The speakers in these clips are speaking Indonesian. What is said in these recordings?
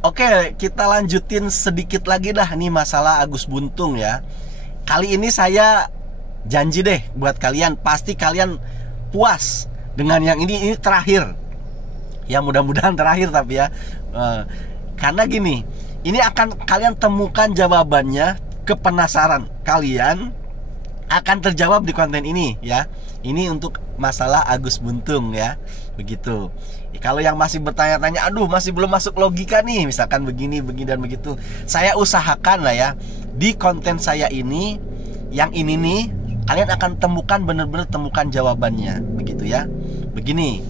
Oke, kita lanjutin sedikit lagi dah nih masalah Agus Buntung ya. Kali ini saya janji deh buat kalian, pasti kalian puas dengan yang ini terakhir. Ya mudah-mudahan terakhir tapi ya. Karena gini, ini akan kalian temukan jawabannya, kepenasaran kalian akan terjawab di konten ini ya. Ini untuk masalah Agus Buntung ya. Begitu. Kalau yang masih bertanya-tanya, aduh masih belum masuk logika nih, misalkan begini dan begitu, saya usahakan lah ya, di konten saya ini, yang ini nih, kalian akan temukan, bener-bener temukan jawabannya. Begitu ya. Begini,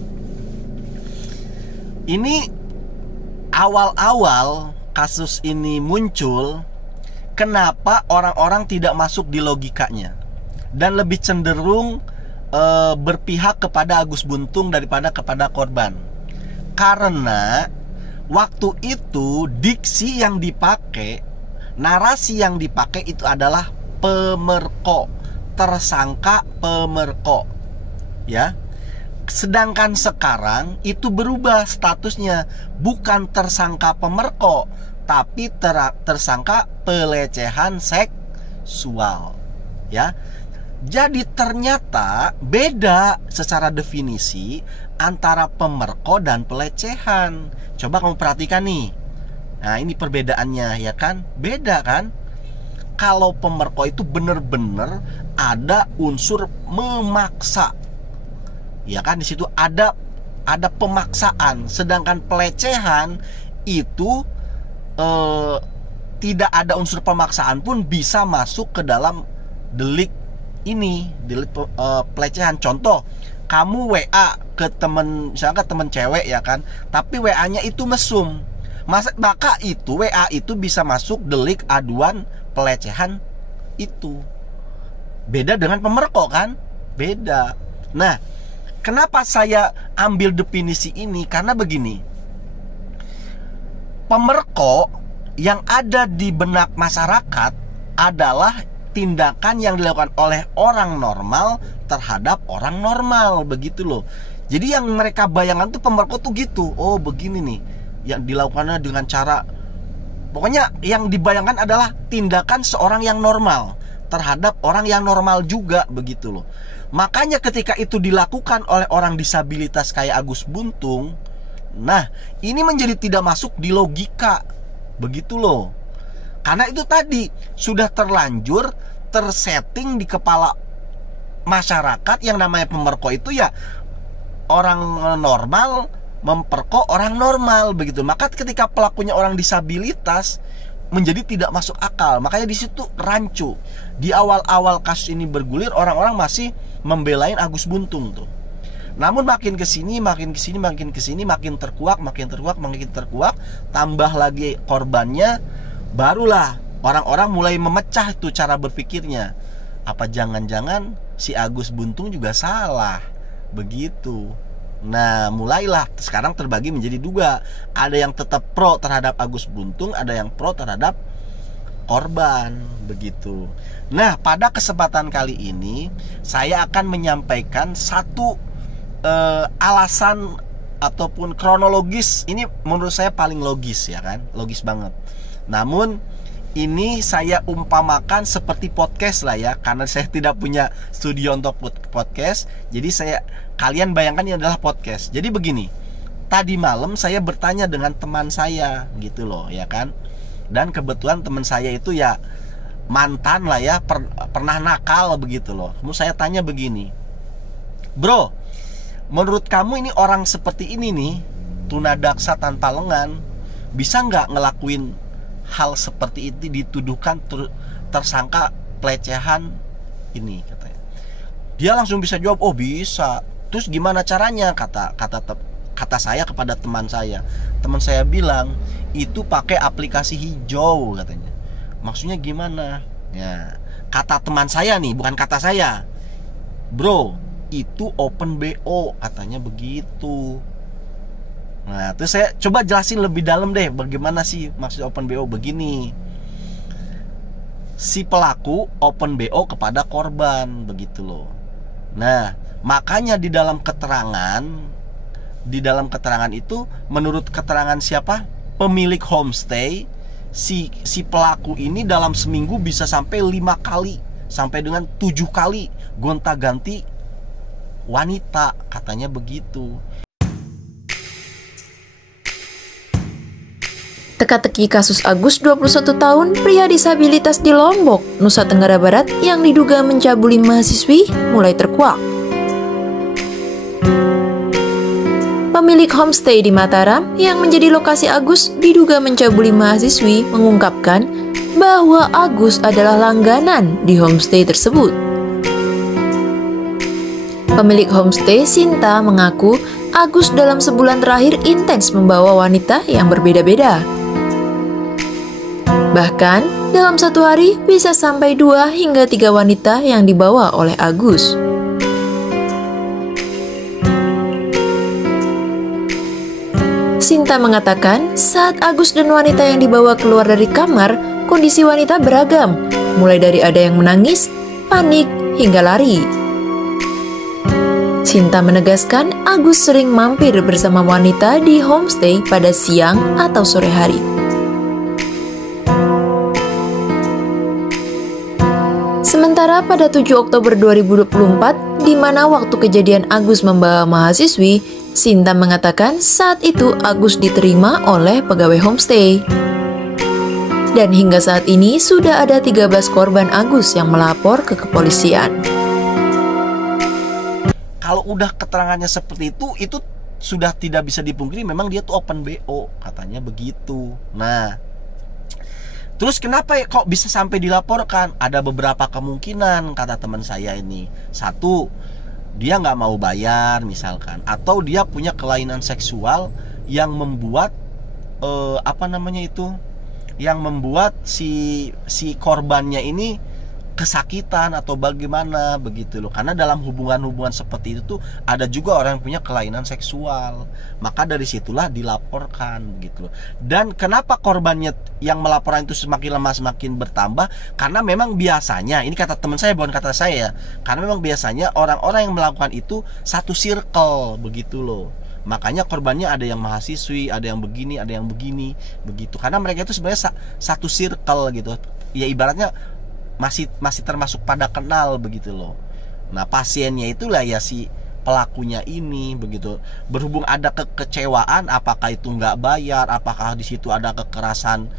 ini awal-awal kasus ini muncul, kenapa orang-orang tidak masuk di logikanya dan lebih cenderung berpihak kepada Agus Buntung daripada kepada korban. Karena waktu itu diksi yang dipakai, narasi yang dipakai itu adalah pemerko, tersangka pemerko ya. Sedangkan sekarang itu berubah statusnya, bukan tersangka pemerko, tapi tersangka pelecehan seksual ya. Jadi ternyata beda secara definisi antara pemerko dan pelecehan. Coba kamu perhatikan nih. Nah ini perbedaannya ya kan. Beda kan. Kalau pemerko itu benar-benar ada unsur memaksa. Ya kan, di situ ada pemaksaan. Sedangkan pelecehan itu tidak ada unsur pemaksaan pun bisa masuk ke dalam delik ini, delik pelecehan. Contoh, kamu WA ke temen, misalnya ke temen cewek ya kan, tapi WA-nya itu mesum, maka itu WA itu bisa masuk delik aduan pelecehan itu. Beda dengan pemerko kan? Beda. Nah, kenapa saya ambil definisi ini? Karena begini, pemerko yang ada di benak masyarakat adalah tindakan yang dilakukan oleh orang normal terhadap orang normal, begitu loh. Jadi yang mereka bayangkan tuh pemerko tuh gitu. Oh begini nih, yang dilakukannya dengan cara, pokoknya yang dibayangkan adalah tindakan seorang yang normal terhadap orang yang normal juga, begitu loh. Makanya ketika itu dilakukan oleh orang disabilitas kayak Agus Buntung, nah ini menjadi tidak masuk di logika, begitu loh. Karena itu tadi sudah terlanjur tersetting di kepala masyarakat yang namanya pemerko itu ya orang normal memperkok orang normal, begitu. Maka ketika pelakunya orang disabilitas menjadi tidak masuk akal. Makanya di situ rancu. Di awal-awal kasus ini bergulir, orang-orang masih membelain Agus Buntung tuh. Namun makin kesini, makin terkuak, tambah lagi korbannya, barulah orang-orang mulai memecah itu cara berpikirnya. Apa jangan-jangan si Agus Buntung juga salah? Begitu. Nah, mulailah sekarang terbagi menjadi dua. Ada yang tetap pro terhadap Agus Buntung, ada yang pro terhadap korban, begitu. Nah, pada kesempatan kali ini saya akan menyampaikan satu alasan ataupun kronologis. Ini menurut saya paling logis ya kan, logis banget. Namun ini saya umpamakan seperti podcast lah ya, karena saya tidak punya studio untuk podcast. Jadi kalian bayangkan ini adalah podcast. Jadi begini, tadi malam saya bertanya dengan teman saya gitu loh ya kan. Dan kebetulan teman saya itu ya mantan lah ya, pernah nakal begitu loh. Kemudian saya tanya begini, bro, menurut kamu ini orang seperti ini nih, tunadaksa tanpa lengan, bisa nggak ngelakuin hal seperti itu, dituduhkan tersangka pelecehan ini, katanya. Dia langsung bisa jawab, oh bisa. Terus gimana caranya? Kata saya kepada teman saya. Teman saya bilang itu pakai aplikasi hijau, katanya. Maksudnya gimana? Ya, kata teman saya nih, bukan kata saya. Bro, itu open BO, katanya begitu. Nah, terus saya coba jelasin lebih dalam deh, bagaimana sih maksud open BO. Begini, si pelaku open BO kepada korban, begitu loh. Nah, makanya di dalam keterangan itu, menurut keterangan siapa? pemilik homestay, si pelaku ini dalam seminggu bisa sampai 5 kali sampai dengan 7 kali gonta-ganti wanita, katanya begitu. Teka-teki kasus Agus 21 tahun, pria disabilitas di Lombok, Nusa Tenggara Barat yang diduga mencabuli mahasiswi mulai terkuak. Pemilik homestay di Mataram yang menjadi lokasi Agus diduga mencabuli mahasiswi mengungkapkan bahwa Agus adalah langganan di homestay tersebut. Pemilik homestay, Sinta, mengaku Agus dalam sebulan terakhir intens membawa wanita yang berbeda-beda. Bahkan, dalam satu hari bisa sampai 2 hingga 3 wanita yang dibawa oleh Agus. Sinta mengatakan, saat Agus dan wanita yang dibawa keluar dari kamar, kondisi wanita beragam, mulai dari ada yang menangis, panik, hingga lari. Sinta menegaskan, Agus sering mampir bersama wanita di homestay pada siang atau sore hari. Sementara pada 7 Oktober 2024, di mana waktu kejadian Agus membawa mahasiswi, Sinta mengatakan saat itu Agus diterima oleh pegawai homestay. Dan hingga saat ini sudah ada 13 korban Agus yang melapor ke kepolisian. Kalau udah keterangannya seperti itu sudah tidak bisa dipungkiri memang dia tuh open BO, katanya begitu. Nah, terus kenapa ya kok bisa sampai dilaporkan? Ada beberapa kemungkinan kata teman saya ini. Satu, dia nggak mau bayar misalkan, atau dia punya kelainan seksual yang membuat yang membuat si korbannya ini kesakitan atau bagaimana begitu loh. Karena dalam hubungan-hubungan seperti itu tuh ada juga orang yang punya kelainan seksual. Maka dari situlah dilaporkan begitu loh. Dan kenapa korbannya yang melaporkan itu semakin lama semakin bertambah? Karena memang biasanya, ini kata teman saya bukan kata saya, karena memang biasanya orang-orang yang melakukan itu satu circle begitu loh. Makanya korbannya ada yang mahasiswi, ada yang begini, ada yang begini begitu. Karena mereka itu sebenarnya satu circle gitu. Ya ibaratnya masih termasuk pada kenal begitu loh. Nah, pasiennya itulah ya si pelakunya ini begitu. Berhubung ada kekecewaan, apakah itu nggak bayar, apakah di situ ada kekerasan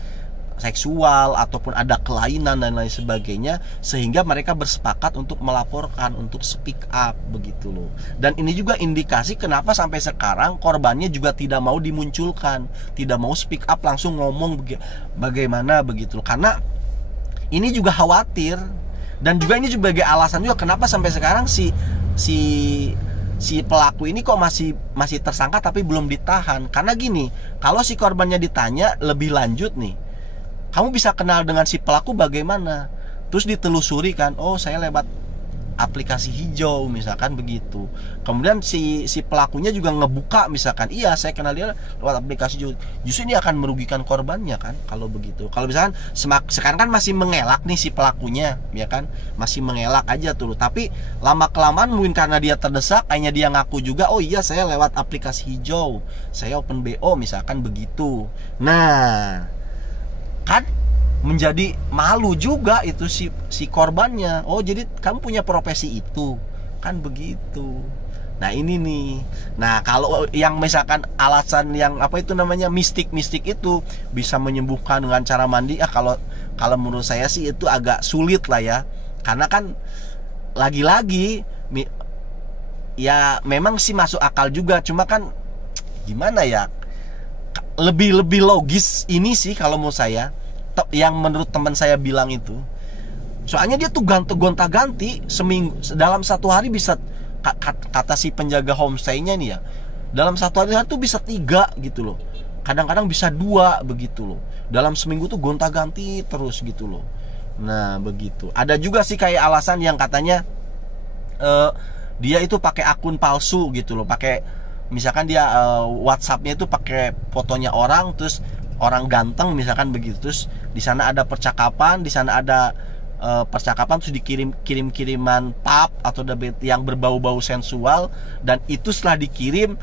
seksual ataupun ada kelainan dan lain sebagainya, sehingga mereka bersepakat untuk melaporkan, untuk speak up begitu loh. Dan ini juga indikasi kenapa sampai sekarang korbannya juga tidak mau dimunculkan, tidak mau speak up langsung ngomong bagaimana begitu loh. Karena ini juga khawatir, dan juga ini sebagai alasan juga kenapa sampai sekarang si pelaku ini kok masih tersangka tapi belum ditahan. Karena gini, kalau si korbannya ditanya lebih lanjut nih, kamu bisa kenal dengan si pelaku bagaimana? Terus ditelusuri kan, oh saya lewat aplikasi hijau misalkan begitu. Kemudian si pelakunya juga ngebuka misalkan, iya saya kenal dia lewat aplikasi hijau. Justru ini akan merugikan korbannya kan kalau begitu. Kalau misalkan sekarang kan masih mengelak nih si pelakunya, ya kan, masih mengelak aja tuh. Tapi lama kelamaan mungkin karena dia terdesak, akhirnya dia ngaku juga, oh iya saya lewat aplikasi hijau, saya open BO misalkan begitu. Nah, kan menjadi malu juga itu si korbannya. Oh jadi kamu punya profesi itu, kan begitu. Nah ini nih. Nah kalau yang misalkan alasan yang apa itu namanya mistik itu bisa menyembuhkan dengan cara mandi, kalau menurut saya sih itu agak sulit lah ya. Karena kan lagi-lagi ya memang sih masuk akal juga, cuma kan gimana ya, lebih logis ini sih kalau menurut saya, yang menurut teman saya bilang itu. Soalnya dia tuh gonta-ganti seminggu, dalam satu hari bisa, kata si penjaga homestay-nya nih ya, dalam satu hari tuh bisa 3 gitu loh, kadang-kadang bisa 2 begitu loh. Dalam seminggu tuh gonta-ganti terus gitu loh. Nah begitu. Ada juga sih kayak alasan yang katanya dia itu pakai akun palsu gitu loh, pakai misalkan dia WhatsApp-nya itu pakai fotonya orang, terus orang ganteng misalkan begitu, terus di sana ada percakapan, di sana ada percakapan, terus kiriman pap atau yang berbau-bau sensual, dan itu setelah dikirim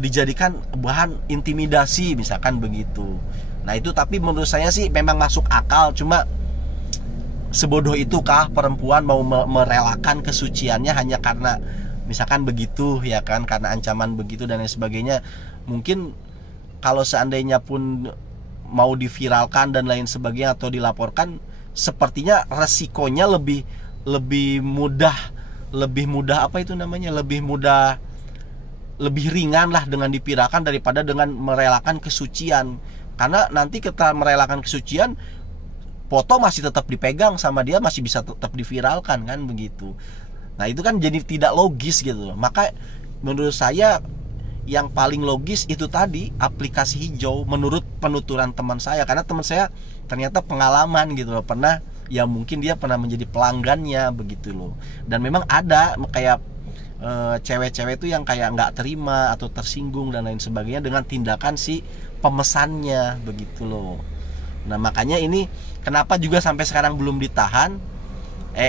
dijadikan bahan intimidasi misalkan begitu. Nah itu tapi menurut saya sih memang masuk akal, cuma sebodoh itukah perempuan mau merelakan kesuciannya hanya karena misalkan begitu ya kan, karena ancaman begitu dan lain sebagainya. Mungkin kalau seandainya pun mau diviralkan dan lain sebagainya atau dilaporkan, sepertinya resikonya lebih mudah apa itu namanya, lebih ringan lah dengan dipiralkan daripada dengan merelakan kesucian. Karena nanti kita merelakan kesucian, foto masih tetap dipegang sama dia, masih bisa tetap diviralkan kan begitu. Nah itu kan jadi tidak logis gitu loh. Maka menurut saya yang paling logis itu tadi aplikasi hijau, menurut penuturan teman saya. Karena teman saya ternyata pengalaman gitu loh, pernah, ya mungkin dia pernah menjadi pelanggannya begitu loh. Dan memang ada kayak cewek-cewek itu yang kayak nggak terima atau tersinggung dan lain sebagainya dengan tindakan si pemesannya begitu loh. Nah makanya ini kenapa juga sampai sekarang belum ditahan,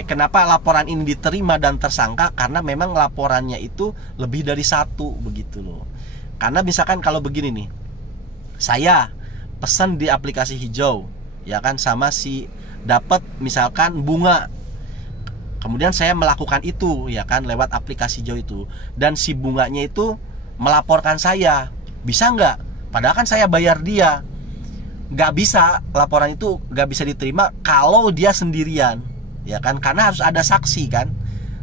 kenapa laporan ini diterima dan tersangka, karena memang laporannya itu lebih dari satu begitu loh. Karena misalkan kalau begini nih, saya pesan di aplikasi hijau ya kan, sama si dapat misalkan bunga, kemudian saya melakukan itu ya kan lewat aplikasi hijau itu, dan si bunganya itu melaporkan saya, bisa nggak? Padahal kan saya bayar dia. Nggak bisa, laporan itu nggak bisa diterima kalau dia sendirian ya kan, karena harus ada saksi kan.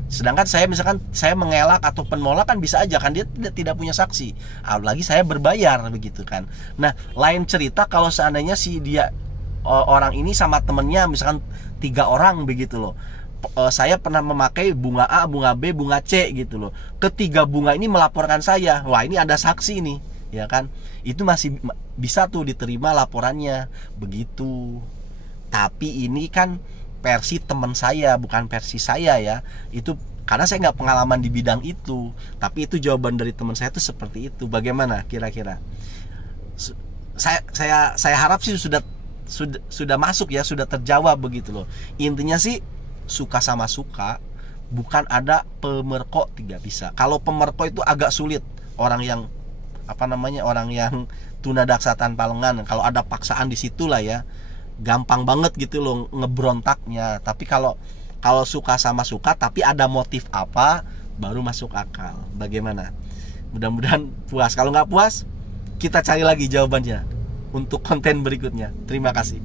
Sedangkan saya misalkan saya mengelak atau penolak kan bisa aja kan, dia tidak punya saksi, apalagi saya berbayar begitu kan. Nah lain cerita kalau seandainya si dia orang ini sama temennya misalkan 3 orang begitu loh. Saya pernah memakai bunga A, bunga B, bunga C gitu loh. Ketiga bunga ini melaporkan saya, wah ini ada saksi nih ya kan, itu masih bisa tuh diterima laporannya begitu. Tapi ini kan versi teman saya, bukan versi saya ya. Itu karena saya nggak pengalaman di bidang itu, tapi itu jawaban dari teman saya itu seperti itu. Bagaimana kira-kira? Saya harap sih sudah masuk ya, sudah terjawab begitu loh. Intinya sih suka sama suka, bukan ada pemerko, tidak bisa. Kalau pemerko itu agak sulit, orang yang orang yang tunadaksa tanpa lengan. Kalau ada paksaan di situ lah ya, gampang banget gitu loh ngebrontaknya. Tapi kalau suka sama suka tapi ada motif apa, baru masuk akal. Bagaimana? Mudah-mudahan puas. Kalau nggak puas, kita cari lagi jawabannya untuk konten berikutnya. Terima kasih.